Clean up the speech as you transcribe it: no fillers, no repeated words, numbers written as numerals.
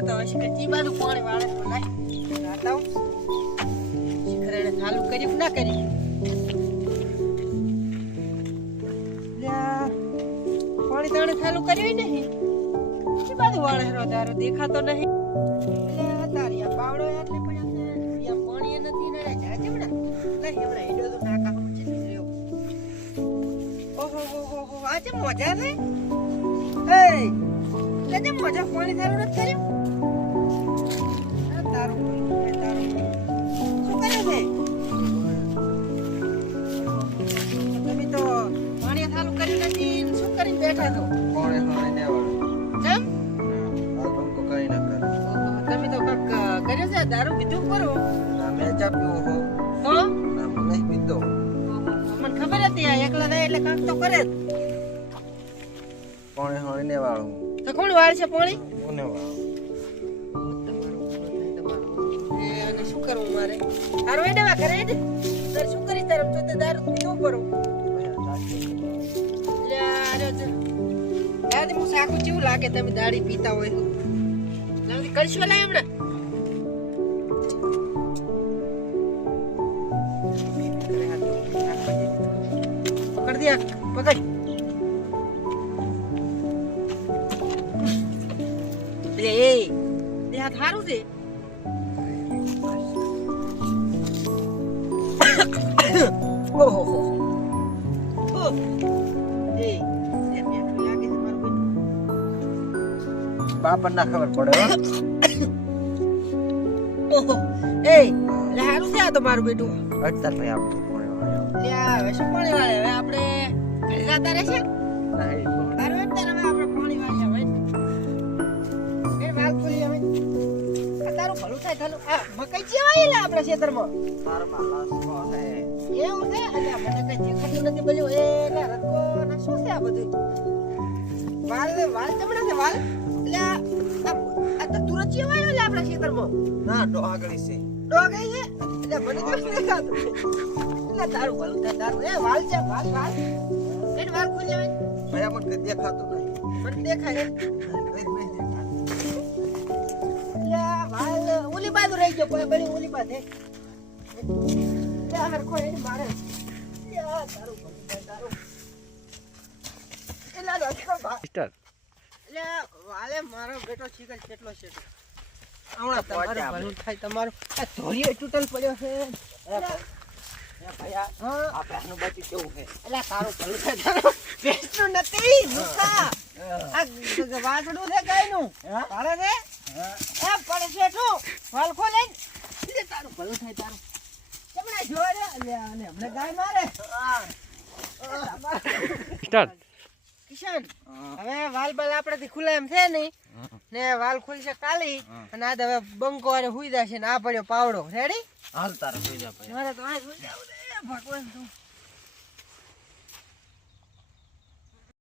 જતો હશે કે ચીબાનું પાણી વાળે તો લાય રાતા હું શિખરેને ચાલુ કર્યું ના કર્યું પાણી તાણે ચાલુ કર્યું નહીં ચીબાનું વાળે રો તારો દેખાતો નહીં એટલે તારી આ પાવડો એટલે પડ્યો છે યા પાણી નથી ને જાજે બડા લે એવડા હેડો તો નાકા હમ ચીલી રહ્યો ઓહો હો હો આજે મજા ને એ કદે મજા પાણી ચાલુ નથી કર્યું તારું શું કરે છે તમે તો પાણી ચાલુ કરી નથી શું કરીને બેઠા છો કોણે હાણે ને વાળો કેમ આ તમકો કઈ ના કરે તમે તો કાક કર્યો છે દારૂ પીધું કરો મે ચા પીવો હો તો ના નહીં પીતો મને ખબર હતી આ એકલા રહે એટલે કાક તો કરે જ કોણે હાણે ને વાળો તો કોણ વાળ છે પાણી કોને વાળો અને શું કરવું મારે તારું એ દેવા કરે ને તારે શું કરી તારે તો તે દારૂ પીધું કરો યાદ હું સાકું કેવું લાગે તમે દાડી પીતા હોય તો લાવતી કરશો લા એમણે પકડ દે પકડ લે એ હાથ હારું છે ઓહો હો એ બાપા ના ખબર પડે હો ઓહો એ લે હારું છે આ તો મારું બેટું અટતા ભાઈ આપણે કોણે વાળો લે હવે શું પાણી વાળે હવે આપણે ઘરે જતા રહેશે નહીં તારું એમ તારે હવે આપણે પાણી વાળીએ હવે એ વાલ ખોલી હવે આ તારું ભલું થાય થાલું આ મકાઈ ચેવાય લે આપણા ખેતરમાં તારમાં લાસકો હે એવું છે એટલે મને કઈ દેખાતું નથી બોલ્યું એ ના રત્કો ના શું છે આ બધું વાલ ચમડા છે વાલ એટલે આ તો તુરત ચેવાય લે આપણા ખેતરમાં ના ડો આગળી છે ડોગઈ છે એટલે મને કેમ દેખાતું એટલે તારું ભલું થાય તારું એ વાલ છે વાલ એને વાલ ખોલી હવે ભાઈ મને કઈ દેખાતું નહીં મને દેખાય એટલે વાલ ઓલી બાજુ રહી ગયો કોઈ બળી ઓલી બાજુ એટલે હરખો એને મારે યા તારું ભલું થાય તારું એટલે રસ્તો મિસ્ટર એટલે વાલે મારો બેટો શીખર કેટલો છે આવડા તમારું ભલું થાય તમારું આ ધોરીઓ તૂટલ પડ્યો છે ભૈયા આ પ્રાણનું બચી કેવું છે એટલે તારું ભલું થાય તારું બેસતું નથી દુખા આ વાસડું છે ગાયનું પાડે છે એ પડે છે તું વાલ ખોલે એટલે તારું ભલું થાય તારું તમને જોવે રે એટલે અને હમણે ગાય મારે સ્ટાર્ટ કિશન હવે વાલ બાલ આપણાથી ખુલ્લા એમ છે નહીં ને વાલ ખુલશે કાલી અને આ હવે બંકો વાળે હુઈ જશે ને આ પડ્યો પાવડો રેડી હાલ તારે જોઈ જા ભાઈ મારે તો આ સુઈ જાવ રે ભગવાન તું